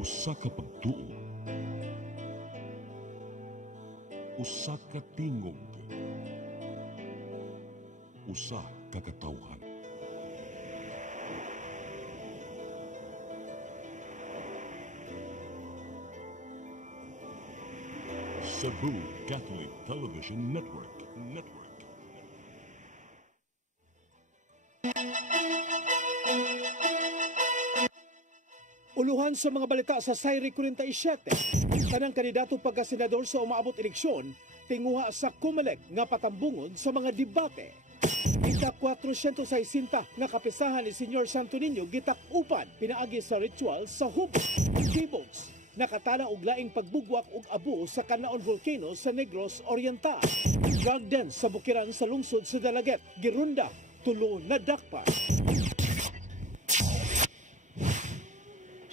Usa ka pagtuo, usa ka tingog, usa ka katawhan. Cebu Catholic Television Network. Uluhan sa mga balita sa Sayri 47. Tanang kandidato pagka-senador sa umaabot eleksyon, tinguha sa COMELEC nga patambungon sa mga debate. Ika 460 nga kapisahan ni Senyor Santo Niño gitak-upan pinaagi sa ritual sa hubog, tibogs, nakatala og laing pagbugwak og abo sa Kanaon Volcano sa Negros Oriental. Drug den sa bukiran sa lungsod sa Dalaget, girunda, tulo na dakpa.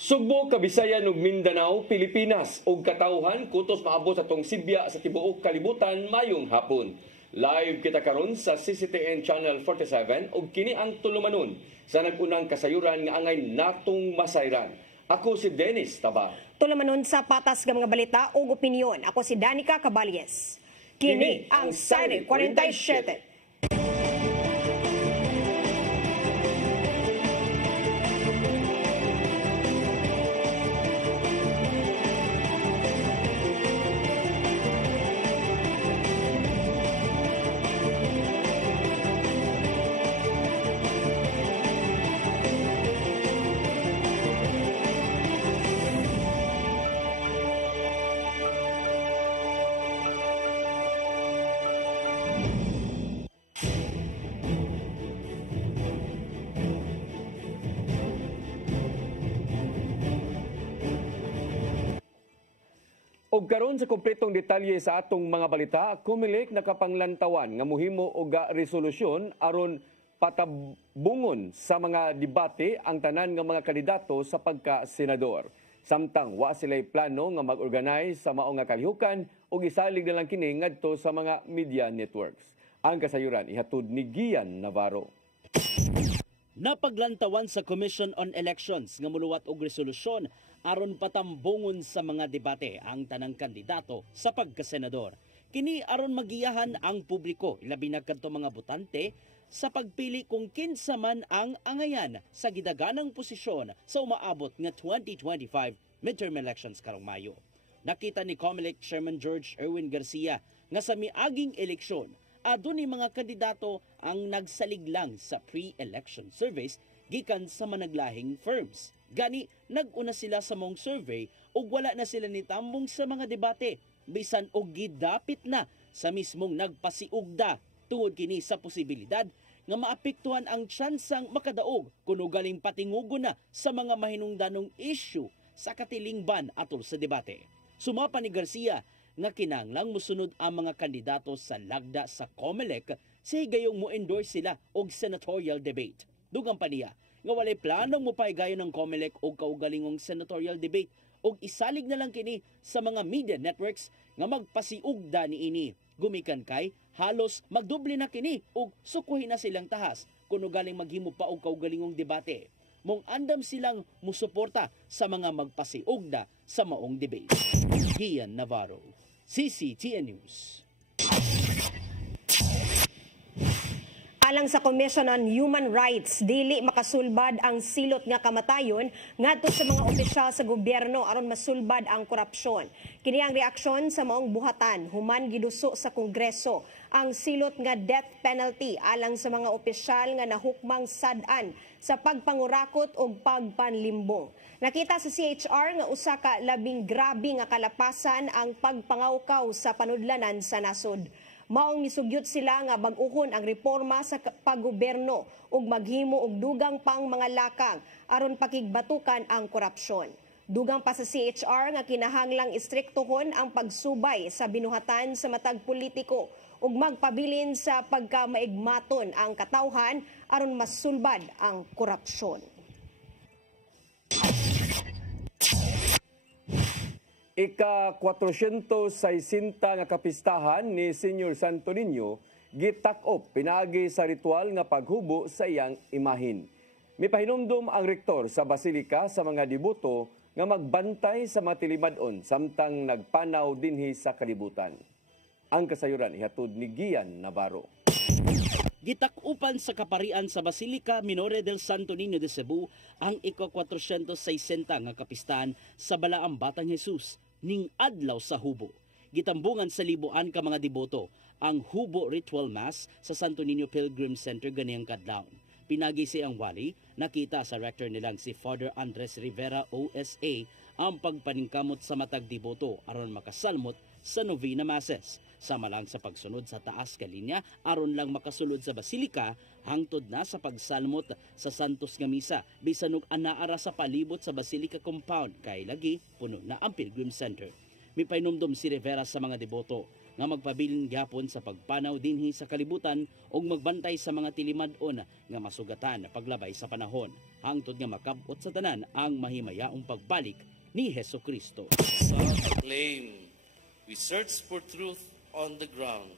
Sugbo, Kabisayan ug Mindanao, Pilipinas ug katawhan kutos maabot sa tong Sibya sa tibuok kalibutan mayong hapon. Live kita karon sa CCTN Channel 47 ug kini ang tulumanon sa nag-unang kasayuran nga angay natong masayran. Ako si Dennis Tabar. Tulumanon sa patas nga mga balita ug opinyon. Ako si Danica Caballes. Kini ang Sayri 47. Og karon sa kompletong detalye sa atong mga balita, COMELEC nakapanglantawan nga mohimo og resolusyon aron patabungon sa mga debate ang tanan nga mga kandidato sa pagka-senador. Samtang wa sila'y plano nga mag-organize sa mao nga kalihukan ug isalig na lang kini ngadto sa mga media networks. Ang kasayuran ihatod ni Gian Navarro. Napaglantawan sa Commission on Elections nga muluwat og resolusyon aron patambungon sa mga debate ang tanang kandidato sa pagkasenador. Kini aron magiyahan ang publiko, labi na kadto mga botante, sa pagpili kung kinsa man ang angayan sa gidaganang posisyon sa umaabot nga 2025 midterm elections karong Mayo. Nakita ni COMELEC Chairman George Erwin Garcia nga sa miaging eleksyon, adunay mga kandidato ang nagsalig lang sa pre-election surveys gikan sa managlahing firms. Gani, nag-una sila sa mong survey ug wala na sila nitambong sa mga debate bisan og gidapit na sa mismong nagpasiugda tungod kini sa posibilidad nga maapektuhan ang tsansang makadaog kuno galing patingugon na sa mga mahinungdanong issue sa katilingban atol sa debate. Sumapa ni Garcia nga kinahanglang mosunod ang mga kandidato sa lagda sa COMELEC sa higayong mo-endorse sila og senatorial debate. Dugang pa niya nga walay planong mopaygayon ng COMELEC og kaugalingong senatorial debate og isalig na lang kini sa mga media networks nga magpasiugda niini. Gumikan kay halos magdoble na kini og sukuhin na silang tahas kuno galing maghimo pa og kaugalingong debate. Mong andam silang musuporta sa mga magpasiugda sa maong debate. Gian Navarro, CCTN News. Alang sa Commission on Human Rights, dili makasulbad ang silot nga kamatayon ngadto sa mga opisyal sa gobyerno aron masulbad ang korupsyon. Kini ang reaksyon sa maong buhatan human giduso sa Kongreso ang silot nga death penalty alang sa mga opisyal nga nahukmang sad-an sa pagpangurakot o pagpanlimbong. Nakita sa CHR nga usa ka labing grabe nga kalapasan ang pagpangawkaw sa panudlanan sa nasod. Maong nisugyot sila nga bag-uhon ang reforma sa paggobyerno ug maghimo og dugang pang mga lakang aron pakigbatukan ang korupsyon. Dugang pa sa CHR nga kinahanglang istriktohon ang pagsubay sa binuhatan sa matag politiko ug magpabilin sa pagkamaigmaton ang katawhan aron masulbad ang korupsyon. Ika-460 nga kapistahan ni Senyor Santo Niño gitak-op pinaagi sa ritual nga paghubo sa iyang imahin. Mipahinumdum ang rektor sa Basilika sa mga dibuto nga magbantay sa mga tilimad-on samtang nagpanaw dinhi sa kalibutan. Ang kasayuran ihatod ni Gian Navarro. Gitakupan sa kaparian sa Basilica Minore del Santo Niño de Cebu ang ika-460 nga kapistahan sa Balaang Batang Jesus ning adlaw sa Hubo. Gitambungan sa libuan ka mga deboto ang Hubo Ritual Mass sa Santo Niño Pilgrim Center ganiyang kadlawon. Pinagi si ang wali, nakita sa rector nilang si Father Andres Rivera OSA ang pagpaningkamot sa matag deboto aron makasalmot sa novena masses. Sama lang sa pagsunod sa taas ka linya aron lang makasulod sa basilika hangtod na sa pagsalmot sa Santos nga misa bisan og anaara sa palibot sa basilika compound kay lagi puno na ang Pilgrim Center. Mipainomdom si Rivera sa mga deboto nga magpabiling gyapon sa pagpanaw dinhi sa kalibutan ug magbantay sa mga tilimad-on nga masugatan paglabay sa panahon hangtod nga makabot sa tanan ang mahimayaong pagbalik ni Hesukristo. Sa claim, we search for truth on the ground,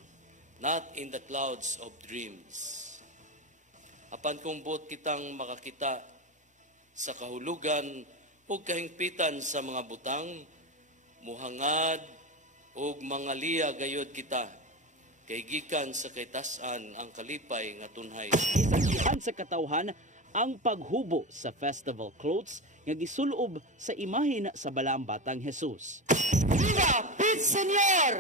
not in the clouds of dreams. Apan kung buot kitang makakita sa kahulugan o kahingpitan sa mga butang, muhangad o mga liya gayod kita, kay gikan sa kaytasan ang kalipay nga tunhay. Isagihan sa katawhan ang paghubo sa festival clothes nga gisulob sa imahe na sa Balaang Batang Jesus. Viva Pit Señor!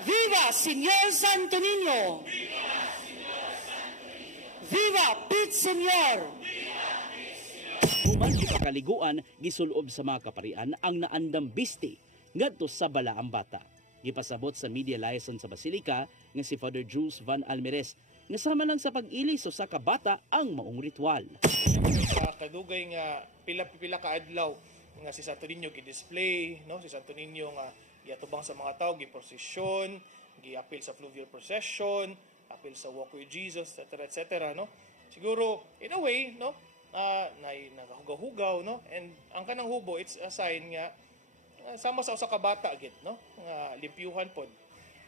Viva Señor Santo Niño! Viva Pit Señor! Human ipakaliguan gisulob sa mga kaparian ang naandam biste ngadto sa Balaang Bata. Gipasabot sa media liaison sa Basilica nga si Father Jules Van Almeres nga sama lang sa pag-ili sa usa ka bata ang maong ritual. Sa kadugay nga pila ka adlaw nga si Santo Niño gi-display, no? Si Santo Niño nga giatubang sa mga tao, gi-prosesyon, gi-appeal sa fluvial procession, appeal sa Walk with Jesus, etc. no? Siguro in a way, no, nagahugaw-hugaw, no? And ang kanang hubo, it's a sign nga sama sa usa ka bata gid, no? Nga limpyuhan pod.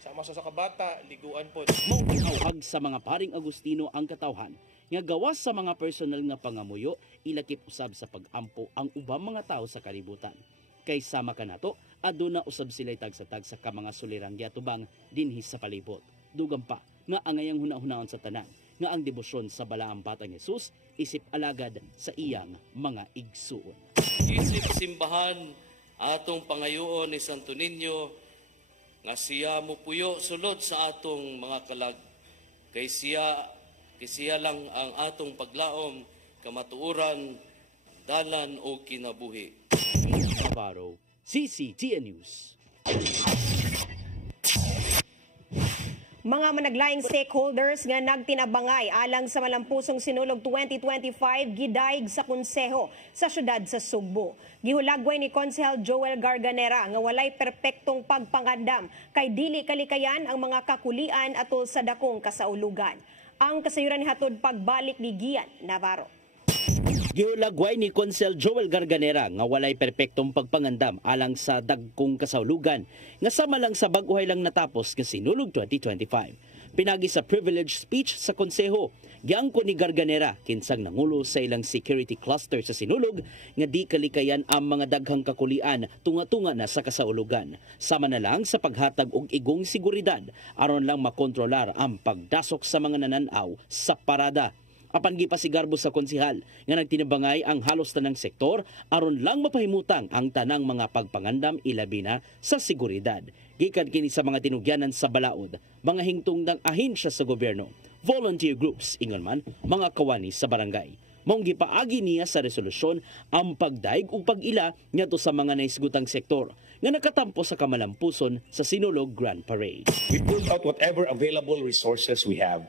Sama sa usa ka bata, liguan pod. Mauhag sa mga paring Agustino ang katawhan nga gawas sa mga personal nga pangamuyo ilakip usab sa pagampo ang ubang mga tao sa kalibutan. Kay sama kanato aduna usab sila'y tagsa-tag sa ka mga sulirang giatubang dinhi sa palibot. Dugang pa nga angayang hunahunahon sa tanan nga ang debosyon sa Balaang Batang Jesus isip alagad sa iyang mga igsuon. Isip simbahan atong pangayoon ni Santo Niño nga siya mupuyo sulod sa atong mga kalag kay siya lang ang atong paglaom kamatuoran dalan o kinabuhi. Navarro, CCTN News. Mga managlaing stakeholders nga nagtinabangay alang sa malampusong sinulog 2025 gidaig sa konseho sa syudad sa Sugbo. Gihulagway ni Konsehal Joel Garganera nga walay perpektong pagpangandam kay dili kalikayan ang mga kakulian atol sa dakong kasaulugan. Ang kasayuran ni hatod pagbalik ni Gian Navarro. Giulagway ni Konsel Joel Garganera nga walay perpektong pagpangandam alang sa dagkong kasaulugan nga sama lang sa baguhay lang natapos nga sinulog 2025. Pinagi sa privilege speech sa konseho, giangko ni Garganera kinsang nangulo sa ilang security cluster sa sinulog nga di kalikayan ang mga daghang kakulian tunga-tunga na sa kasaulugan. Sama na lang sa paghatag og igong seguridad aron lang makontrolar ang pagdasok sa mga nananaw sa parada. Apan gipasigarbo sa konsehal nga nagtinabangay ang halos tanang sektor aron lang mapahimutang ang tanang mga pagpangandam ilabi na sa seguridad. Gikan kini sa mga tinugyanan sa balaod, mga hingtungdang ahensya sa gobyerno, volunteer groups ingon man mga kawani sa barangay. Maong gipaagi niya sa resolusyon ang pagdaig ug pag-ila ngadto sa mga naisgutang sektor nga nakatampo sa kamalampuson sa Sinulog Grand Parade. We pulled out whatever available resources we have,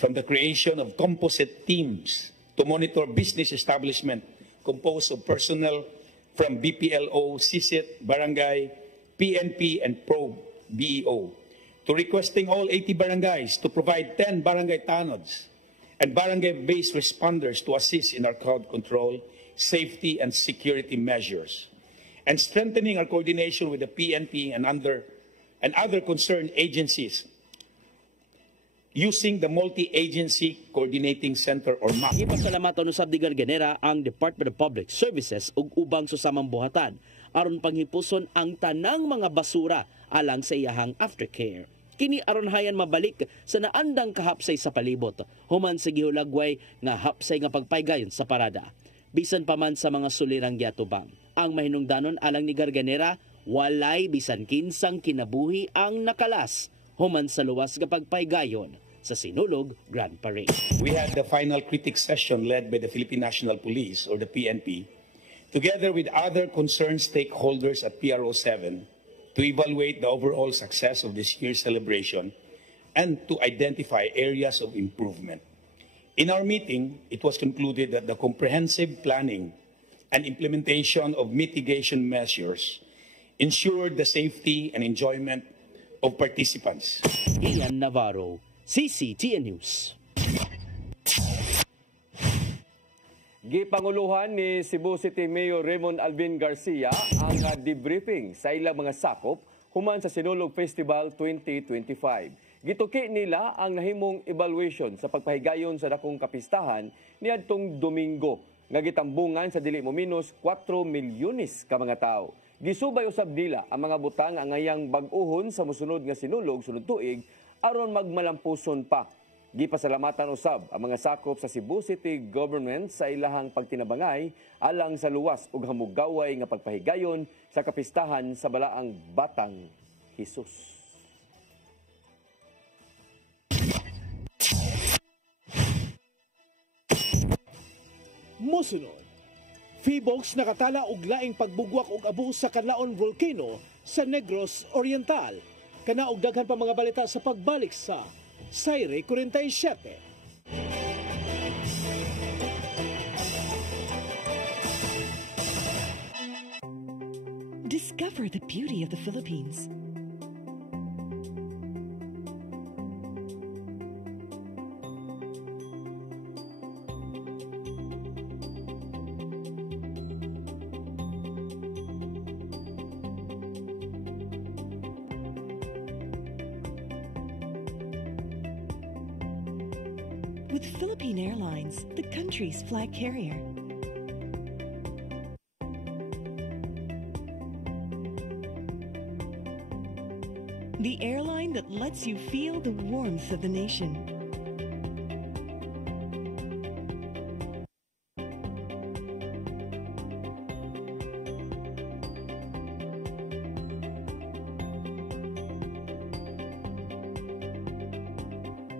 from the creation of composite teams to monitor business establishment composed of personnel from BPLO, CICIT, Barangay, PNP, and Probe BEO, to requesting all 80 barangays to provide 10 barangay tanods and barangay-based responders to assist in our crowd control, safety, and security measures, and strengthening our coordination with the PNP and other concerned agencies using the Multi-Agency Coordinating Center or MAC. Ipasalamatan usab ni Garganera ang Department of Public Services ug ubang susamang buhatan aron panghipuson ang tanang mga basura alang sa iyahang aftercare. Kini aron hayan mabalik sa naandang kahapsay sa palibot human sa gihulagway nga hapsay nga pagpaygayon sa parada. Bisan pa man sa mga sulirang giatubang, ang mahinungdanon alang ni Garganera walay bisan kinsang kinabuhi ang nakalas human sa luwas nga pagpaygayon sa Sinulog Grand Parade. We had the final critic session led by the Philippine National Police or the PNP, together with other concerned stakeholders at PRO7 to evaluate the overall success of this year's celebration and to identify areas of improvement. In our meeting, it was concluded that the comprehensive planning and implementation of mitigation measures ensured the safety and enjoyment of participants. Ian Navarro, CCTN News. Gipanguluhan ni Cebu City Mayor Raymond Alvin Garcia ang debriefing sa ilang mga sakop human sa Sinulog Festival 2025. Gituki nila ang nahimong evaluation sa pagpahigayon sa dakong kapistahan niadtong Domingo nga gitambungan sa dili mo minus 4 milyones ka mga tawo. Gisubay usab nila ang mga butang ang ngayang bag-uhon sa mosunod nga sinulog sunod tuig aron magmalampuson pa. Gipasalamatan usab ang mga sakop sa Cebu City Government sa ilahang pagtinabangay alang sa luwas ug hamugaway nga pagpahigayon sa kapistahan sa balaang Batang Hesus. Mosunod, Feebox nakatala og laing pagbugwak og abuso sa Canlaon Volcano sa Negros Oriental. Kana og daghan pa mga balita sa pagbalik sa Saire 47. Discover the beauty of the Philippines. With Philippine Airlines, the country's flag carrier. The airline that lets you feel the warmth of the nation.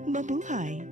Mabuhay!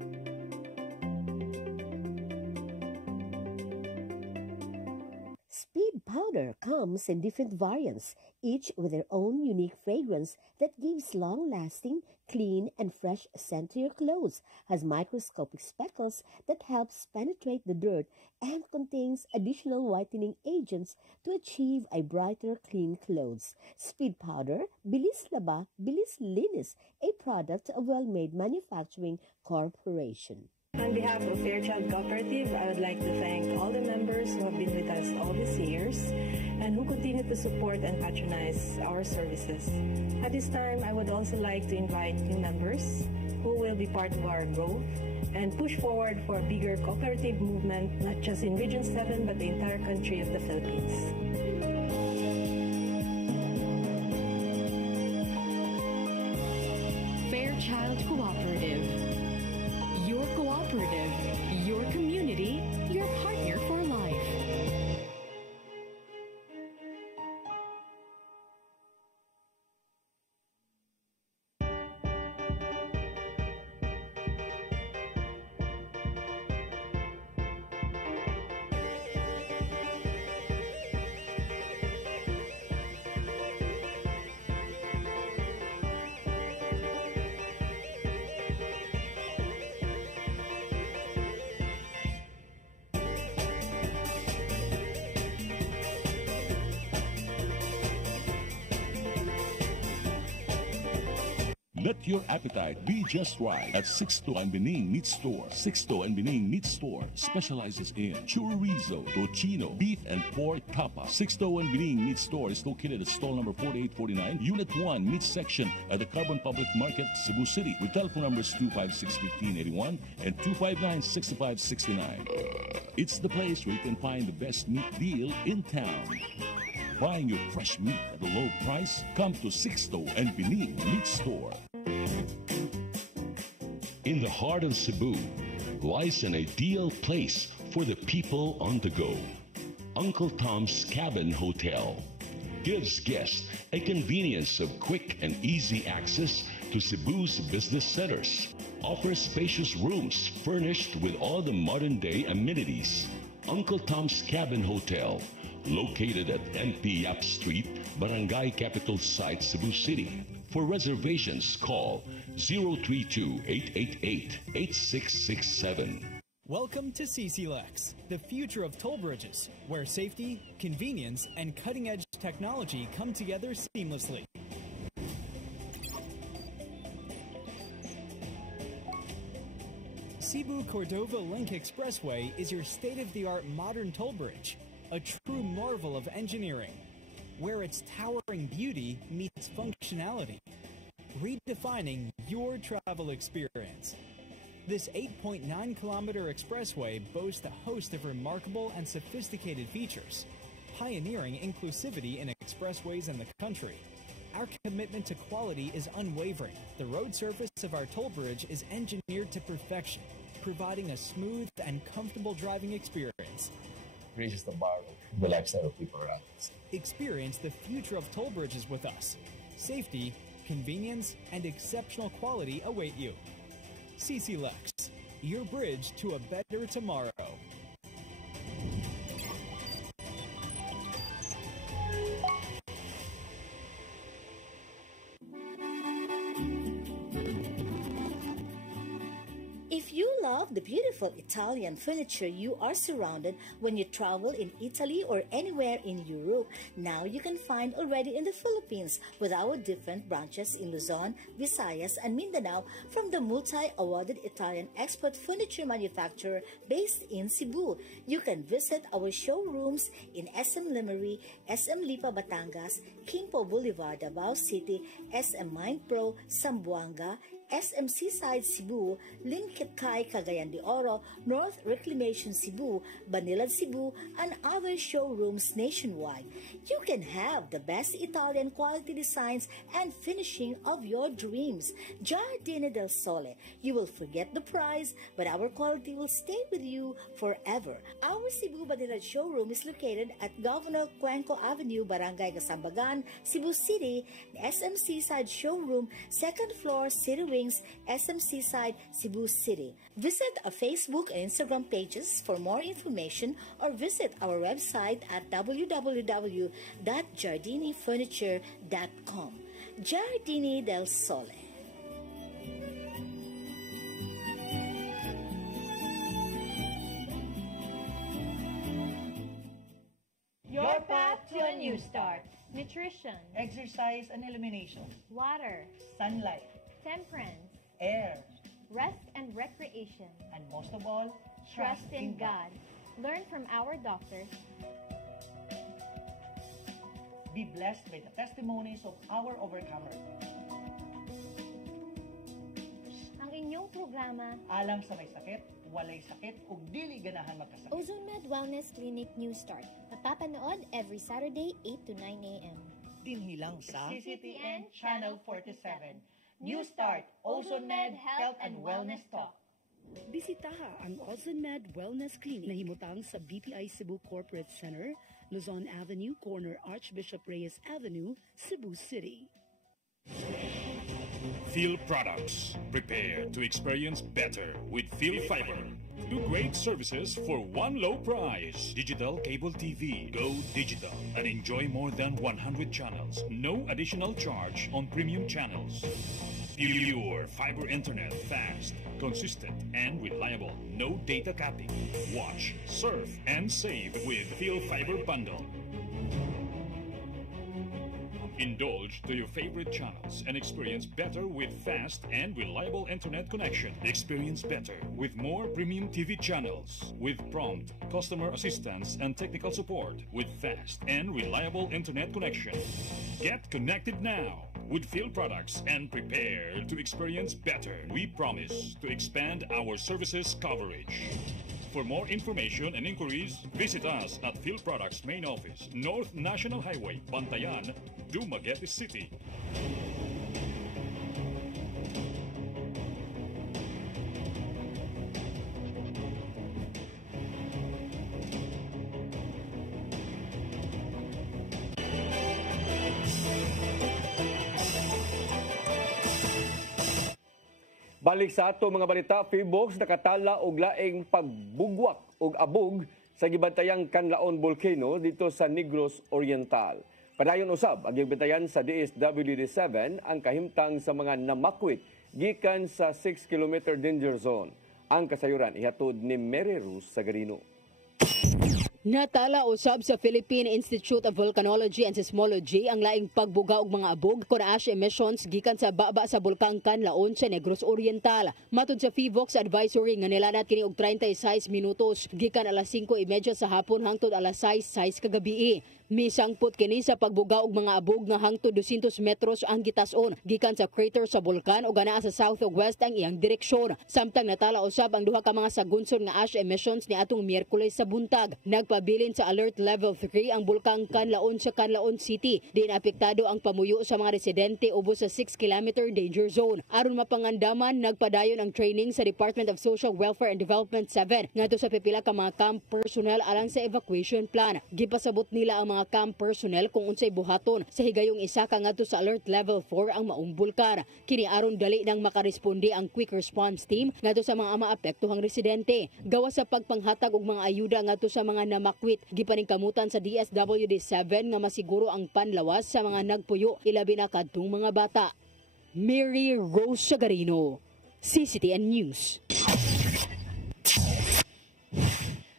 Speed powder comes in different variants, each with their own unique fragrance that gives long-lasting, clean, and fresh scent to your clothes, has microscopic speckles that helps penetrate the dirt, and contains additional whitening agents to achieve a brighter, clean clothes. Speed powder, Bilis Laba, Bilis Linis, a product of Well-Made Manufacturing Corporation. On behalf of Fairchild Cooperative, I would like to thank all the members who have been with us all these years and who continue to support and patronize our services. At this time, I would also like to invite new members who will be part of our growth and push forward for a bigger cooperative movement, not just in Region 7, but the entire country of the Philippines. Fairchild Cooperative. Your cooperative, your community, your partner for life. Let your appetite be just right at Sixto and Bening Meat Store. Sixto and Bening Meat Store specializes in chorizo, tocino, beef, and pork tapa. Sixto and Bening Meat Store is located at stall number 4849, Unit 1, Meat Section at the Carbon Public Market, Cebu City, with telephone numbers 256-1581 and 259-6569. It's the place where you can find the best meat deal in town. Buying your fresh meat at a low price? Come to Sixto and Bening Meat Store. In the heart of Cebu lies an ideal place for the people on the go. Uncle Tom's Cabin Hotel gives guests a convenience of quick and easy access to Cebu's business centers. Offers spacious rooms furnished with all the modern-day amenities. Uncle Tom's Cabin Hotel, located at MP Yap Street, Barangay Capital Site, Cebu City. For reservations, call 032-888-8667. Welcome to CCLEX, the future of toll bridges, where safety, convenience, and cutting-edge technology come together seamlessly. Cebu-Cordova Link Expressway is your state-of-the-art modern toll bridge, a true marvel of engineering, where its towering beauty meets functionality, redefining your travel experience. This 8.9-kilometer expressway boasts a host of remarkable and sophisticated features, pioneering inclusivity in expressways in the country. Our commitment to quality is unwavering. The road surface of our toll bridge is engineered to perfection, providing a smooth and comfortable driving experience. Raises the bar of the lifestyle of people around us. Experience the future of toll bridges with us. Safety, convenience, and exceptional quality await you. CCLEX, your bridge to a better tomorrow. If you love the beautiful Italian furniture you are surrounded when you travel in Italy or anywhere in Europe, now you can find already in the Philippines with our different branches in Luzon, Visayas, and Mindanao from the multi-awarded Italian export furniture manufacturer based in Cebu. You can visit our showrooms in SM Limery, SM Lipa Batangas, Quimpo Boulevard, Davao City, SM Mindpro, Zamboanga, SM Seaside Cebu, Linkitcay, Cagayan de Oro, North Reclamation Cebu, Banilad Cebu, and other showrooms nationwide. You can have the best Italian quality designs and finishing of your dreams. Giardini del Sole. You will forget the price, but our quality will stay with you forever. Our Cebu Banilad showroom is located at Governor Cuenco Avenue, Barangay Gasambagan, Cebu City. The SM Seaside showroom, second floor, City Wings, SM Seaside, Cebu City. Visit our Facebook and Instagram pages for more information or visit our website at www.giardinifurniture.com. Giardini del Sole. Your path to a new start. Nutrition, Exercise and elimination. water, Sunlight. temperance, Air. rest and recreation. And most of all, Trust in God. Learn from our doctors. Be blessed by the testimonies of our overcomers. Ang inyong programa, Alang sa may sakit, walay sakit, ug dili ganahan magkasakit. OzoneMed Wellness Clinic News Start. Napapanood every Saturday, 8 to 9 a.m. Dinhilang sa CCTN Channel 47. New Start, OzoneMed Health and Wellness Talk. Bisitaha ang OzoneMed Wellness Clinic na himutang sa BPI Cebu Corporate Center, Luzon Avenue, corner Archbishop Reyes Avenue, Cebu City. Phil Products. Prepare to experience better with Phil Fiber. Two great services for one low price. Digital cable TV. Go digital and enjoy more than 100 channels. No additional charge on premium channels. Pure fiber internet, fast, consistent, and reliable. No data capping. Watch, surf, and save with Phil Fiber Bundle. Indulge to your favorite channels and experience better with fast and reliable internet connection. Experience better with more premium TV channels with prompt customer assistance and technical support with fast and reliable internet connection. Get connected now with Phil products and prepare to experience better. We promise to expand our services coverage. For more information and inquiries, visit us at Phil Products Main Office, North National Highway, Bantayan, Dumaguete City. Balik sa ato mga balita, Phivolcs nakatala og laing pagbugwak og abog sa gibantayang Canlaon Volcano dito sa Negros Oriental. Padayon usab ang gibantayan sa DSWD-7 ang kahimtang sa mga namakwit gikan sa 6 km danger zone. Ang kasayuran ihatod ni Mary Ruz Sagarino. Natala usab sa Philippine Institute of Volcanology and Seismology ang laing pagbuga og mga abog kon ash emissions gikan sa baba sa bulkang Canlaon sa Negros Oriental. Matud sa Phivolcs Advisory nga nilanat kini og 36 minutos gikan alas 5:30 sa hapon hangtod alas 6:06 kagabi. Misangpot kini sa pagbuga og mga abog nga hangtod 200 metros ang gitas-on gikan sa crater sa bulkan o ganaa sa south ug west ang iyang direksyon. Samtang natala usab ang duha ka mga sagunson nga ash emissions ni atong Miyerkules sa buntag. Nagpabilin sa alert level 3 ang bulkang Canlaon sa Canlaon City. Din apektado ang pamuyo sa mga residente ubos sa 6 km danger zone. Aron mapangandaman, nagpadayon ang training sa Department of Social Welfare and Development 7 ngadto sa pipila ka mga camp personnel alang sa evacuation plan. Gipasabot nila ang mga camp personnel kung unsay buhaton sa higayong isa ka ngadto sa alert level 4 ang maong bulkan. Kini aron dali nang makaresponde ang quick response team ngadto sa mga maapektuhang residente. Gawas sa pagpanghatag og mga ayuda ngadto sa mga namakwit, gipaningkamutan sa DSWD-7 nga masiguro ang panlawas sa mga nagpuyo ilabi na kadtong mga bata. Mary Rose Sagarino, CCTN News.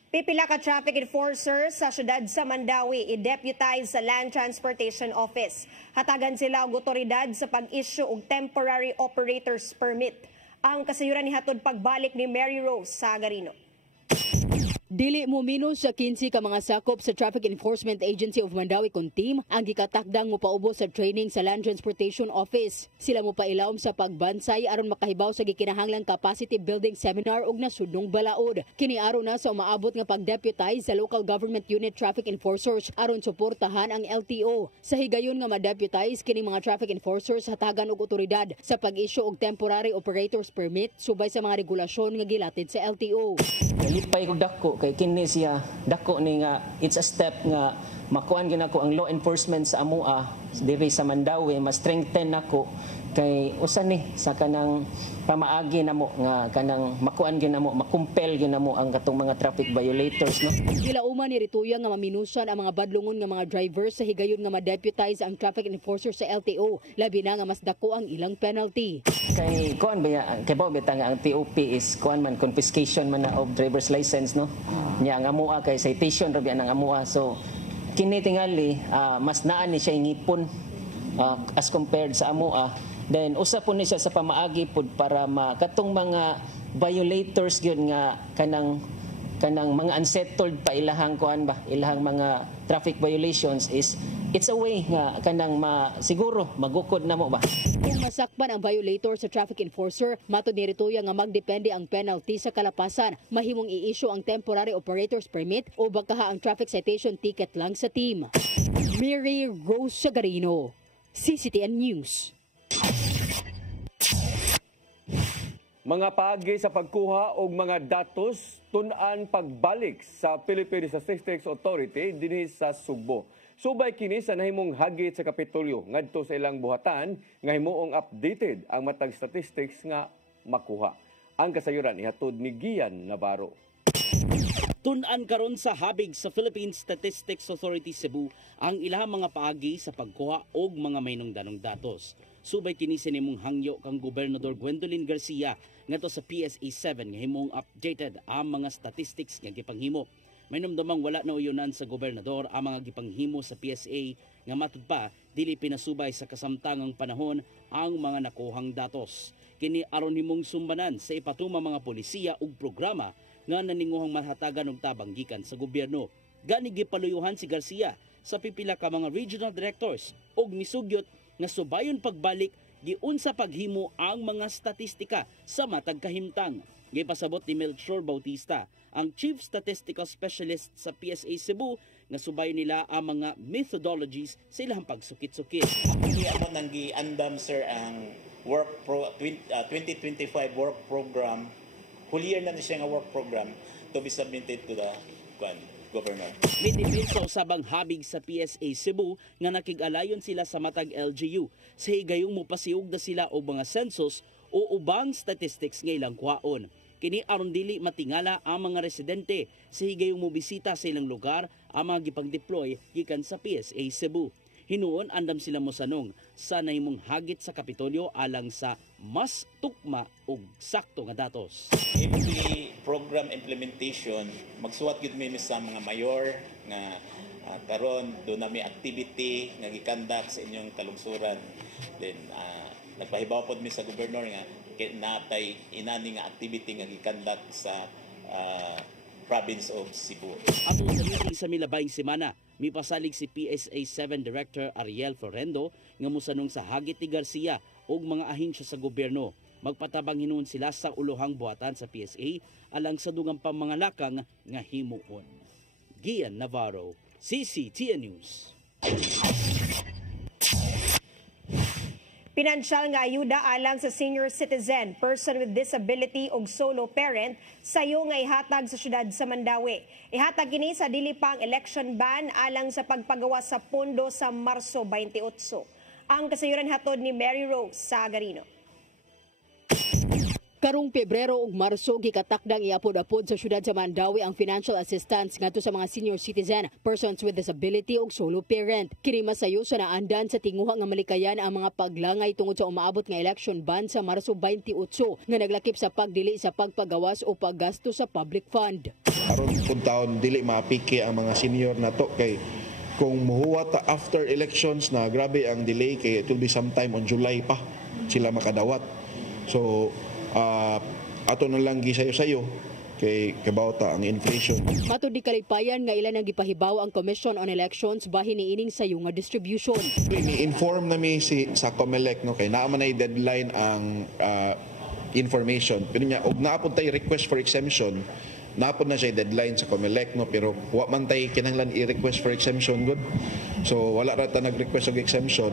Pipila ka traffic enforcers sa syudad sa Mandawi i-deputize sa Land Transportation Office. Hatagan sila og otoridad sa pag-issue og temporary operator's permit. Ang kasayuran ni hatod pagbalik ni Mary Rose Sagarino. Dili mo minus sa 15 ka mga sakop sa Traffic Enforcement Agency of Mandawi kon team ang gikatakdang mo paubos sa training sa Land Transportation Office. Sila mo pailawom sa pagbansay aron makahibaw sa gikinahanglang capacity building seminar ug nasudnong balaod. Kini aron na sa umaabot nga pag-deputize sa Local Government Unit Traffic Enforcers aron suportahan ang LTO. Sa higayon nga ma-deputize kini mga traffic enforcers hatagan og otoridad sa pag-issue og temporary operator's permit subay sa mga regulasyon nga gilatid sa LTO. Nalipay kog dako kay kini siya dako ni nga it's a step nga makuan gyud nako ang law enforcement sa amua diri sa Mandawi, mas strengthen nako kay usa ni sa kanang pamaagi namo nga kanang makuan gyud namo makumpel gyud namo ang katong mga traffic violators no. Gilauman ni Rituya nga maminusan ang mga badlungon nga mga drivers sa higayon nga ma-deputize ang traffic enforcer sa LTO labi na nga mas dako ang ilang penalty. Kay kuan ba kay bao betang ang TOP is kuan man confiscation man na of driver's license no. Nya ang amua kay citation ra ang amua so kini tingali mas naan ni siya ngipon as compared sa amua. Then usa po ni siya sa pamaagi pud para makatong mga violators gyud nga kanang mga unsettled pa ilahang kuan ba ilahang mga traffic violations is it's a way nga kanang siguro magukod namo ba. Kung masakpan ang violator sa traffic enforcer, matud ni Rituya nga magdepende ang penalty sa kalapasan. Mahimong i-issue ang temporary operator's permit o bakaha ang traffic citation ticket lang sa team. Mary Rose Sagarino, CCTN News. Mga paagi sa pagkuha og mga datos tun-an pagbalik sa Philippine Statistics Authority dinhi sa Sugbo. Subay kini sa nahimong hagit sa Kapitolyo ngadto sa ilang buhatan nga himuong updated ang matag statistics nga makuha. Ang kasayuran ihatod ni Gian Navarro. Tun-an karon sa habig sa Philippine Statistics Authority Cebu ang ilahang mga paagi sa pagkuha og mga maynungdanong datos. Subay kini sinimong hangyo kang Gobernador Gwendolyn Garcia ngadto sa PSA 7 nga himong updated ang mga statistics nga gipanghimo. May namdamang wala na uyunan sa gobernador ang mga gipanghimo sa PSA nga matud pa dili pinasubay sa kasamtangang panahon ang mga nakuhang datos. Kini aron himong sumbanan sa ipatuma mga polisiya ug programa nga naninguhang mahatagan og tabang gikan sa gobyerno. Gani gipaluyuhan si Garcia sa pipila ka mga regional directors ug misugyot nga subayon pagbalik giunsa paghimo ang mga statistika sa matag kahimtang. Gipasabot ni Melchor Bautista, ang Chief Statistical Specialist sa PSA Cebu, nga subay nila ang mga methodologies sa ilang pagsukit-sukit. Kaya mo nang giandam sir ang 2025 work program. Hulier na siya nga work program to be submitted to the governor. Mitipid sa usabang habig sa PSA Cebu nga nakig-alayon sila sa matag LGU. Sa higayong mo pasiug na sila og mga census o ubang statistics nga ilang kwaon. Kini aron dili matingala ang mga residente sa higayong mo bisita sa ilang lugar ang mga gipang-deploy gikan sa PSA Cebu. Hinuon andam sila mosanong sa nahimong hagit sa Kapitolyo alang sa mas tukma ug sakto nga datos. Every program implementation, magsuwat gid mi sa mga mayor nga karon do na may activity nga gikandak sa inyong kalungsuran. Then nagpahibaw pod mi sa gobernador nga natay inani nga activity nga gikandak sa province of Cebu. Ato sa meeting sa milabayng semana, mipasalig si PSA 7 Director Ariel Florendo nga musanong sa hagit ni Garcia ug mga ahensya sa gobyerno. Magpatabang hinuon sila sa ulohang buhatan sa PSA alang sa dugang pamangalakang nga himuon. Gian Navarro, CCTN News. Pinansyal nga ayuda alang sa senior citizen, person with disability ug solo parent sayo nga ihatag sa syudad sa Mandawi. Ihatag kini sa dili pang election ban alang sa pagpagawa sa pondo sa Marso 28. Ang kasayuran hatod ni Mary Rose Sagarino. Karong Pebrero ug Marso gikatakdang iapod-apod sa syudad sa Mandawi ang financial assistance ngadto sa mga senior citizen, persons with disability ug solo parent. Kini masayo sa naandan sa tinguha nga malikayan ang mga paglangay tungod sa umaabot nga election ban sa Marso 28 nga naglakip sa pagdili sa pagpagawas o paggasto sa public fund. Aron pud taon dili mapiki ang mga senior nato kay kung muhuwat after elections na grabe ang delay kay it will be sometime on July pa sila makadawat. So ato na lang gisayo-sayo kay kabawta ang inflation. Matod di kalipayan nga ilan ang gipahibaw ang Commission on Elections bahin niining sayo nga distribution. Ni-inform nami sa COMELEC no kay naa man ay deadline ang information. Pero nya og naapod tay request for exemption, naapod na siya deadline sa COMELEC no pero wa man tay kinahanglan i-request for exemption good. So wala ra ta nag-request og exemption,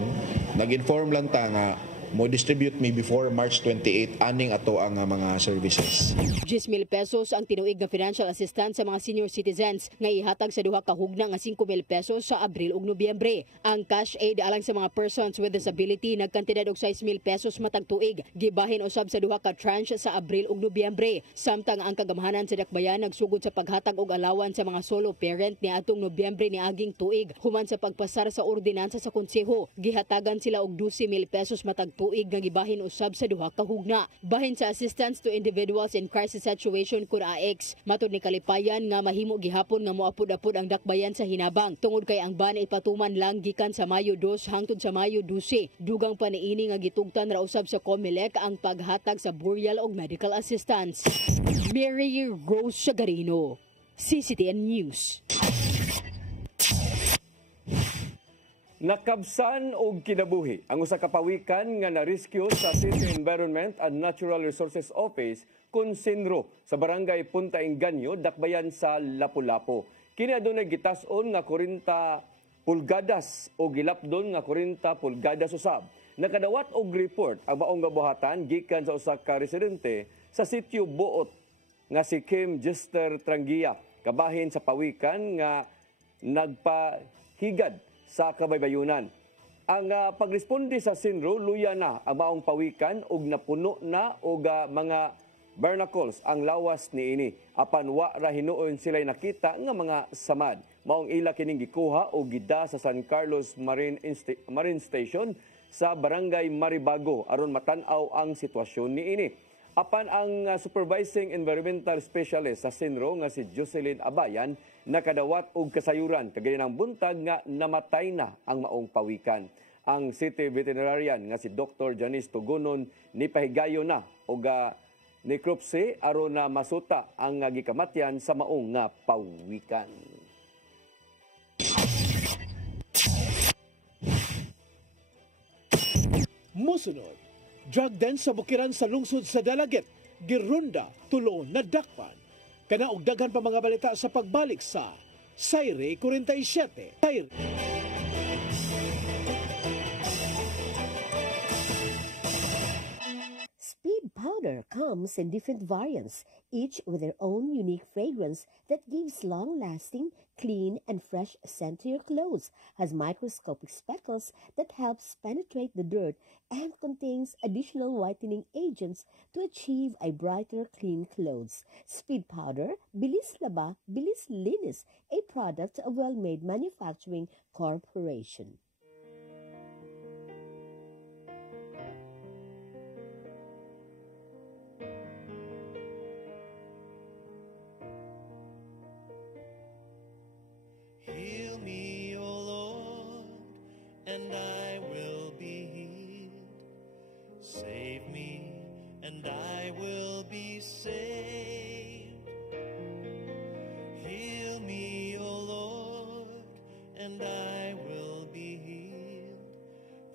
nag-inform lang ta nga mo distribute me before March 28 aning ato ang mga services. 10,000 pesos ang tinuig nga financial assistance sa mga senior citizens nga ihatag sa duha ka hugna nga 5,000 pesos sa Abril ug Nobyembre. Ang cash aid alang sa mga persons with disability nagkantidad og 6,000 pesos matag tuig, gibahin usab sa duha ka tranche sa Abril ug Nobyembre. Samtang ang kagamhanan sa dakbayan nagsugod sa paghatag og alawan sa mga solo parent niadtong Nobyembre niaging tuig human sa pagpasar sa ordinansa sa konseho. Gihatagan sila og 12,000 pesos matag tuig nga gibahin usab sa duha ka hugna. Bahin sa assistance to individuals in crisis situation kun AX, matod ni kalipayan nga mahimo gihapon nga moapod-apod ang dakbayan sa hinabang tungod kay ang ban ipatuman lang gikan sa Mayo 2 hangtod sa Mayo 12. Dugang pa niini nga gitugtan ra usab sa COMELEC ang paghatag sa burial og medical assistance. Mary Rose Sagarino, CCTN News. Nakabsan og kinabuhi ang usa ka pawikan nga na-rescue sa City Environment and Natural Resources Office kun Sinro sa barangay Punta Inganyo, dakbayan sa Lapu-Lapu. Kini adunay gitas-on nga 40 pulgadas o gilapdon nga 40 pulgadas usab. Nakadawat og report ang maong gabuhatan gikan sa usa ka residente sa sitio Buot nga si Kim Jester Trangia, kabahin sa pawikan nga nagpahigad sa kabaybayunan. Ang pagresponde sa Sinro, luya na ang maong pawikan ug napuno na og mga barnacles ang lawas niini. Apan wa ra hinuon sila nakita nga mga samad. Maong ila kining gikuha o gida sa San Carlos Marine Station sa Barangay Maribago aron matanaw ang sitwasyon niini. Apan ang supervising environmental specialist sa Sinro nga si Jocelyn Abayan nakadawat og kasayuran kagaya ng buntag nga namatay na ang maong pawikan. Ang city veterinarian nga si Dr. Janice Tugunon ni pahigayo na og necropsy aron na masuta ang gikamatyan sa maong nga pawikan. Musunod, drug den sa bukiran sa lungsod sa Dalagit, girunda tulo na dakpan. Kana og daghan pa mga balita sa pagbalik sa Sayre 47. Sayre. Speed powder comes in different variants, each with their own unique fragrance that gives long-lasting, clean, and fresh scent to your clothes, has microscopic speckles that helps penetrate the dirt, and contains additional whitening agents to achieve a brighter, clean clothes. Speed powder, Bilis Laba, Bilis Linis, a product of Well-Made Manufacturing Corporation. Heal me, O Lord, and I will be healed. Save me, and I will be saved. Heal me, O Lord, and I will be healed.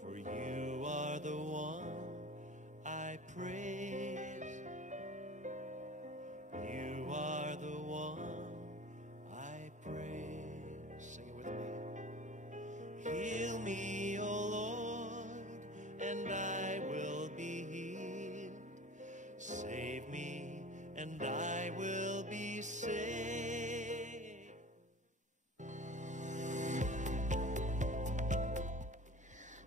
For you are the one I praise. You are the one I praise. Sing it with me. Heal me, O Lord, and I will be healed. Save me, and I will be saved.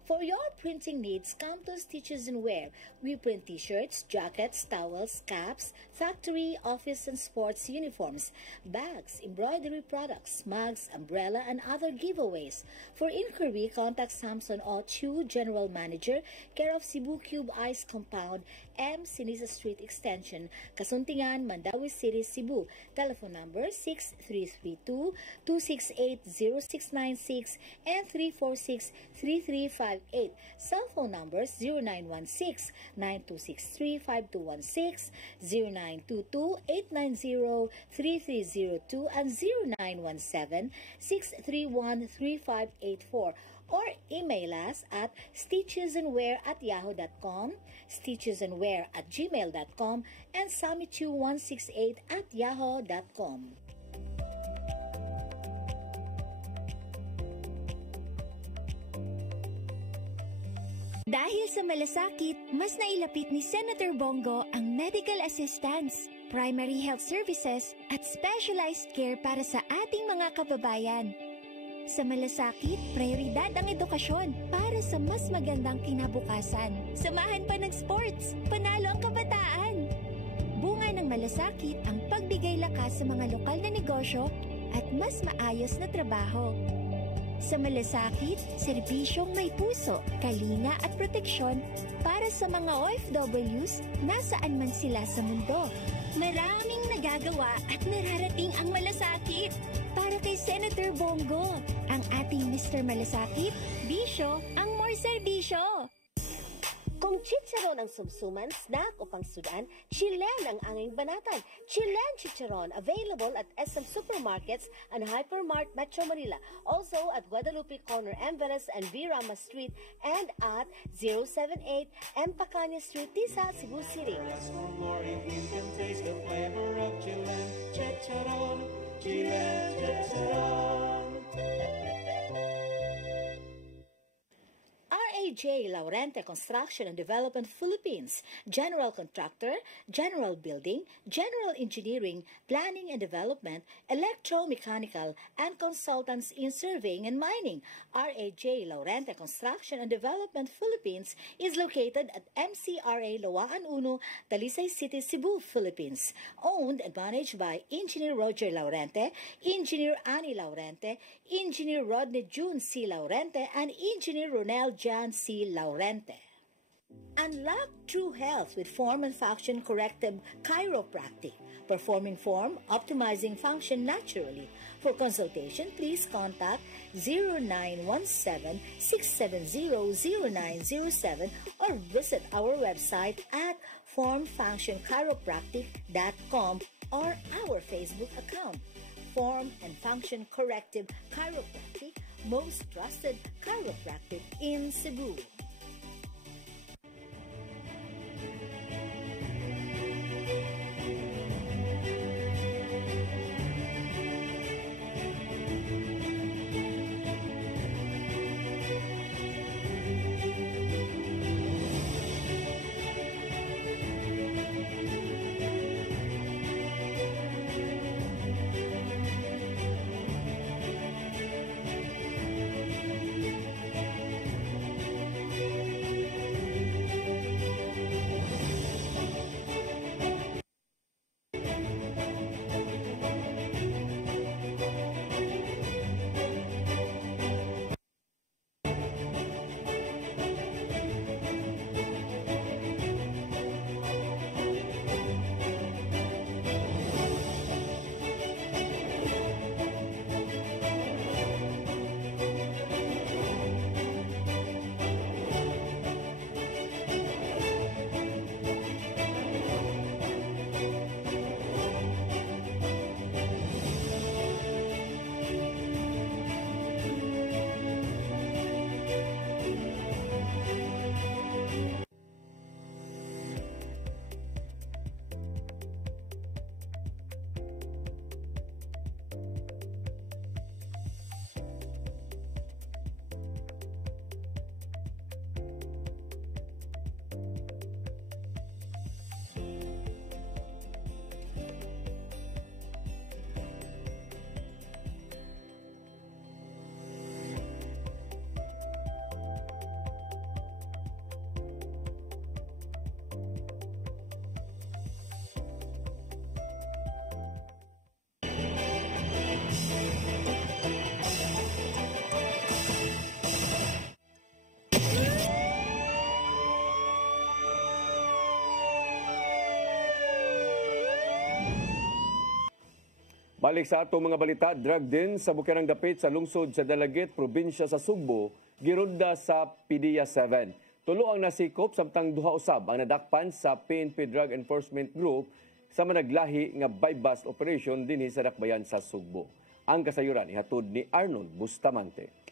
For your printing needs, come to Stitches and Wear. We print t-shirts, jackets, towels, caps, factory, office, and sports uniforms, bags, embroidery products, mugs, umbrella, and other giveaways. For inquiry, contact Samson Ochu, General Manager, care of Cebu Cube Ice Compound, M. Sinisa Street Extension, Kasuntingan, Mandawi City, Cebu. Telephone number 6332-268-0696 and 346-3358. Cell phone numbers 0916-9263-5216, 0922-890-3302, and 0917-631-3584. Or email us at stitchesandwear@yahoo.com, stitchesandwear@gmail.com, and samichu168@yahoo.com. Dahil sa malasakit, mas nailapit ni Senator Bongo ang medical assistance, primary health services, at specialized care para sa ating mga kababayan. Sa malasakit, prioridad ang edukasyon para sa mas magandang kinabukasan. Samahan pa ng sports, panalo ang kabataan. Bunga ng malasakit ang pagbigay lakas sa mga lokal na negosyo at mas maayos na trabaho. Sa malasakit, serbisyong may puso, kalinga at proteksyon para sa mga OFWs nasaan man sila sa mundo. Maraming nagagawa at nararating ang malasakit. Para kay Senator Bongo, ang ating Mr. Malasakit, bisyo ang more serbisyo. Kung chicharon ang subsuman, snack o pangsudan, Chilen ang anging banatan. Chilen Chicharon, available at SM Supermarkets and Hypermart Metro Manila. Also at Guadalupe Corner, Envelas and V. Rama Street, and at 078 M. Pacanya Street, Tisa, Cebu City. RAJ Laurente Construction and Development Philippines, General Contractor, General Building, General Engineering, Planning and Development, Electromechanical, and Consultants in Surveying and Mining. RAJ Laurente Construction and Development Philippines is located at MCRA Lawaan 1, Talisay City, Cebu, Philippines. Owned and managed by Engineer Roger Laurente, Engineer Annie Laurente, Engineer Rodney June C. Laurente, and Engineer Ronel Jan C. Laurente. Unlock true health with form and function corrective chiropractic. Performing form, optimizing function naturally. For consultation, please contact 0917-670-0907 or visit our website at formfunctionchiropractic.com or our Facebook account, Form and Function Corrective Chiropractic, most trusted chiropractic in Cebu. Balik sa atong mga balita, drug din sa Bukirang Dapit sa lungsod sa Dalaget, probinsya sa Sugbo, girunda sa PDEA 7. Tulo ang nasikop samtang duha usab ang nadakpan sa PNP Drug Enforcement Group sa managlahi nga bypass operation dinhi sa Dakbayan sa Sugbo. Ang kasayuran ihatod ni Arnold Bustamante.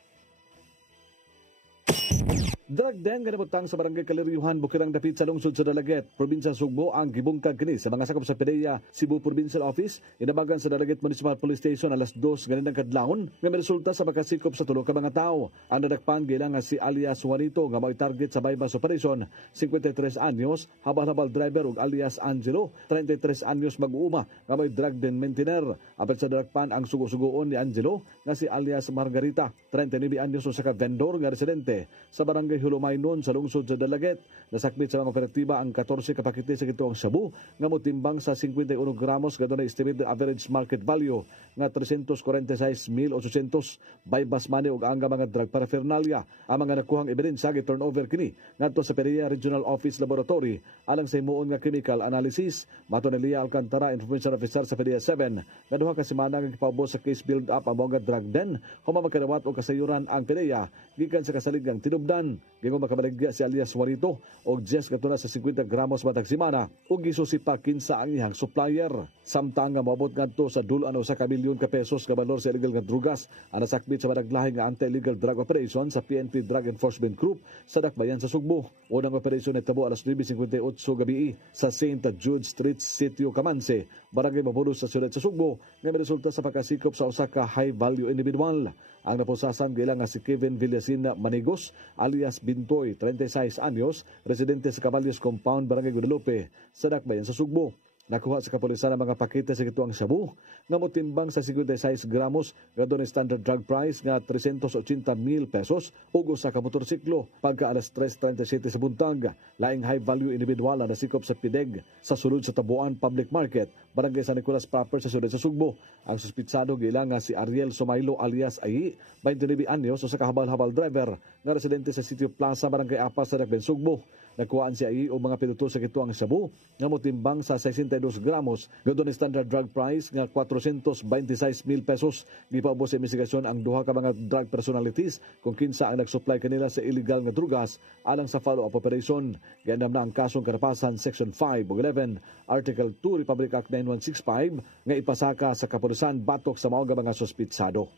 Drug den ganabutang sa barangay Kaliryuhan, Bukirang Dapit sa lungsod sa Dalaget, probinsya Sugbo ang gibungkag kini sa mga sakop sa PDEA Cebu Provincial Office, inabagan sa Dalaget Municipal Police Station alas 2 ganindang kadlawon nga may resulta sa pagkasikop sa tulo ka mga tao. Ang nadakpan gilang nga si alias Juanito nga may target sa bypass operation, 53 anyos, habal-habal driver ug alias Angelo, 33 anyos mag-uuma nga may drug den maintainer. Apil sa nadakpan ang sugo-sugoon ni Angelo nga si alias Margarita, 39 anyos usa ka vendor nga residente sa barangay Hulumainon sa lungsod sa Dalaget. Nasakmit sa mga operatiba ang 14 ka pakete sa gituong sabu nga motimbang sa 51 gramos nga dunay estimated average market value nga 346,800 bypass money ug ang mga drug paraphernalia. Ang mga nakuhang ebidensya gi-turnover kini ngadto sa PDEA Regional Office Laboratory alang sa himuon nga chemical analysis. Mato ni Lia Alcantara, Information Officer sa PDEA 7, nga duha ka semana nga gipaubos sa case build up ang mga drug den human makadawat og kasayuran ang PDEA gikan sa kasaligang tinubdan. Gingon makabaligya si alias Juanito og Jess katuna sa 50 gramos matag semana ug gisusipa kinsa ang ihang supplier. Samtang nga moabot ngadto sa dulan usa ka milyon ka pesos ka balor sa illegal nga drugas ang nasakmit sa madaglahi nga anti-illegal drug operation sa PNP Drug Enforcement Group sa Dakbayan sa Sugbo. Unang operasyon nitabo alas 9:58 gabi sa St. Jude Street, Sitio Camanse, barangay Mabulos sa siyudad sa Sugbo nga may resulta sa pagkasikop sa usa ka high-value individual. Ang napusasan gilang nga si Kevin Villasina Manigos alias Bintoy, 36 anyos, residente sa Caballos Compound, Barangay Guadalupe, sa Dakbayan sa Sugbo. Nakuha sa kapulisan ang mga pakete sa gituang sabu nga motimbang sa 56 gramos nga doon standard drug price nga 380,000 pesos ug usa ka motorsiklo. Pagka alas 3:37 sa buntag, laing high value individual na nasikop sa PIDEG sa sulod sa Tabuan Public Market, Barangay San Nicolas proper sa siyudad sa Sugbo. Ang suspitsado gilang nga si Ariel Somaylo alias Ayi, 29 anyos, usa ka habal-habal driver nga residente sa Sitio Plaza, Barangay Apas sa Dakbayan, Sugbo. Nakuhaan siya o mga pinuto sa kituang sabu nga motimbang sa 62 gramos. Gudon ni standard drug price nga 426,000 pesos. Gipaubos sa investigasyon ang duha ka mga drug personalities kung kinsa ang nagsupply kanila sa illegal nga drugas alang sa follow-up operation. Giandam na ang kasong karapasan Section 5 ug 11 Article 2 Republic Act 9165 nga ipasaka sa kapulisan batok sa mga mga suspitsado.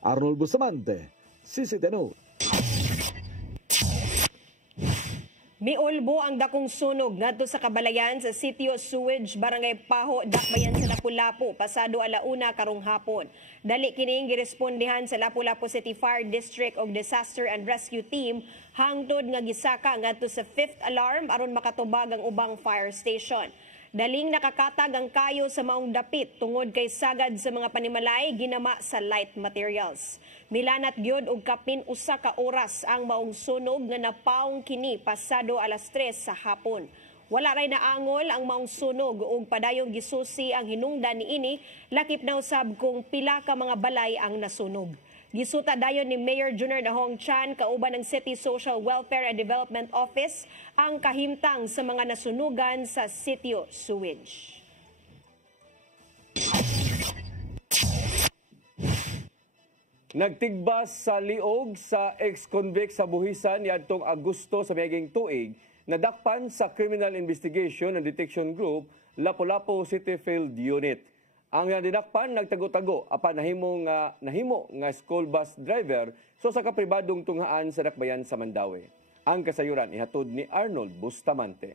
Arnold Bustamante, CCTV News. Miulbo ang dakong sunog ngadto sa kabalayan sa Sitio Sewage, Barangay Paho, Dakbayan sa Lapu-Lapu, pasado 1:00 karong hapon. Dali kining girespondihan sa Lapu-Lapu City Fire District og Disaster and Rescue Team hangtod nga gisaka ngadto sa 5th alarm aron makatubag ang ubang fire station. Daling nakakatag ang kayo sa maong dapit tungod kay sagad sa mga panimalay ginama sa light materials. Milanat gyud og kapin usa ka oras ang maong sunog nga napaong kini pasado 3:00 sa hapon. Wala ray naangol ang maong sunog ug padayong gisusi ang hinungdan niini lakip na usab kung pila ka mga balay ang nasunog. Gisuta dayon ni Mayor Junior Nahong Chan kauban ng City Social Welfare and Development Office ang kahimtang sa mga nasunugan sa Sitio Sewage. Nagtigbas sa liog sa ex-convict sa buhisan niadtong Agosto sa miaging tuig, nadakpan sa Criminal Investigation and Detection Group Lapu-Lapu City Field Unit. Ang nadakpan nagtago-tago apan nahimo nga school bus driver so sa kapribadong tunghaan sa Dakbayan sa Mandawi. Ang kasayuran ihatod ni Arnold Bustamante.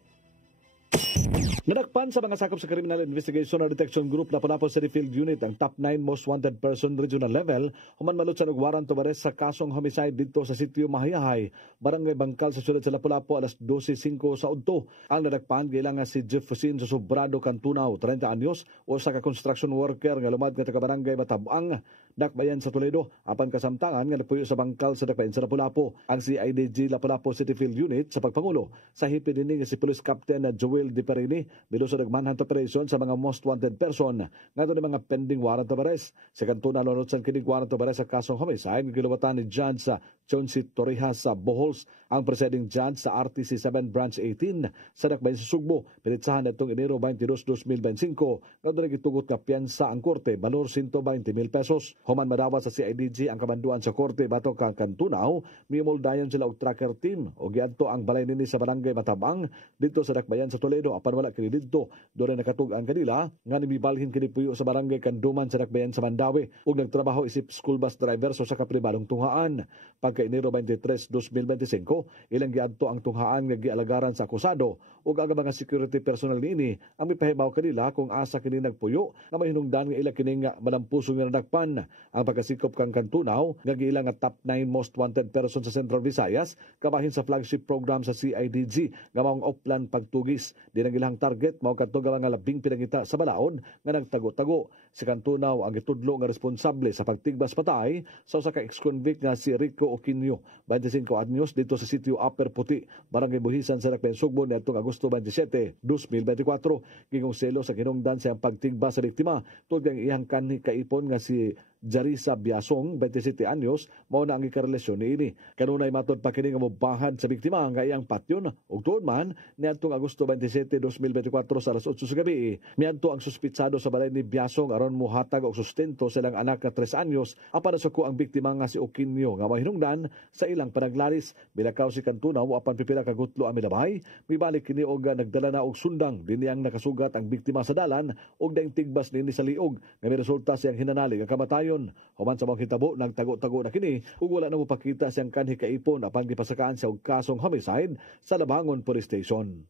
Nadakpan sa mga sakop sa Criminal Investigation and Detection Group Lapu-Lapu City Field Unit ang top 9 most wanted person regional level human malutsan og warrant of arrest sa kasong homicide dito sa Sitio Mahayahay, Barangay Bangkal sa siyudad sa Lapu-Lapu 12:05 sa udto. Ang nadakpan gilang si Jefferson Sobrado Cantunaw, 30 anyos, o sa ka-construction worker nga lumad nga taga-barangay Batabang, Dakbayan sa Toledo. Apan kasamtangan nga napuyo sa Bangkal sa Dakbayan sa Lapu-Lapu. Ang CIDG Lapu-Lapu City Field Unit sa pagpangulo sa hipi dinhi si Police Captain Joel De Perini bilusod og manhunt operation sa mga most wanted person ngadto ni mga pending warrant of arrest. Sa kanto na lunotsan kini warrant of arrest sa kasong homicide gilubatan ni Judge sa Chonsi Torijas sa Bohols, ang presiding judge sa RTC 7 Branch 18 sa Dakbayan sa Sugbo. Pinitsahan itong Enero 22, 2025 ngadto ni gitugot ka piyansa ang korte balor 120,000 pesos. Human madawat sa CIDG ang kamanduan sa korte batok kang Kantunaw, mimoldayon sila og tracker team o giadto ang balay nini sa barangay Matabang dito sa Dakbayan sa Toledo apan wala kini didto. Doon nakatug-an kanila nga nimibalhin kini puyo sa barangay Kanduman sa Dakbayan sa Mandawi ug nagtrabaho isip school bus driver so sa kapribadong tunghaan. Pagka Enero 23, 2025, ilang giadto ang tunghaan nga gialagaran sa akusado ug ang mga security personnel niini ang mipahibaw kanila kung asa kini nagpuyo nga mahinungdan nga ila kini nga malampusong nga nadakpan. Ang pagkasikop kang Kantunaw nga giilang nga top 9 most wanted person sa Central Visayas kabahin sa flagship program sa CIDG nga maong Oplan Pagtugis. Di nang ilang target mao kadto nga mga labing pinangita sa balaod nga nagtago-tago. Si Kantunaw ang gitudlo nga responsable sa pagtigbas patay sa usa ka ex-convict nga si Rico Oquinio, 25 anyos, dito sa Sitio Upper Puti, Barangay Buhisan sa Dakbayan Sugbo niadtong Agosto 27, 2024. Gingong selo sa kinungdan sa pagtigbas sa biktima tungod kang iyang kanhi kaipon nga si Jarisa Biasong, 27 anyos, mao na ang ikarelasyon niini. Kanunay matod pa kini nga mobahan sa biktima nga iyang patyon ug tuod man niadtong Agosto 27, 2024 sa alas 8 sa gabi. Miadto ang suspitsado sa balay ni Biasong aron mohatag og sustento sa ilang anak nga 3 anyos apan nasuko ang biktima nga si Oquinio nga mahinungdan sa ilang panaglaris. Bilakaw si Kantunaw apan pipila ka gutlo ang milabay. Mibalik kini og nagdala na og sundang dinhi ang nakasugat ang biktima sa dalan og daing tigbas niini sa liog nga may resulta siyang hinanalig nga kamatayon. Human sa mga hitabo, nagtago-tago na kini ug wala na mopakita siyang kanhi kaipon apan gipasakaan siya og kasong homicide sa Labangon Police Station.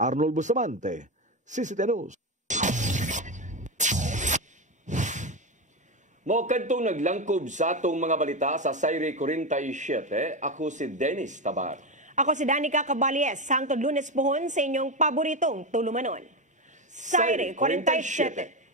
Arnold Bustamante, CCTV News. Mao kadtong naglangkob sa atong mga balita sa Sayre 47, ako si Dennis Tabar. Ako si Danica Cabales, Santo Lunes pohon sa inyong paboritong tulumanon. Sayre 47.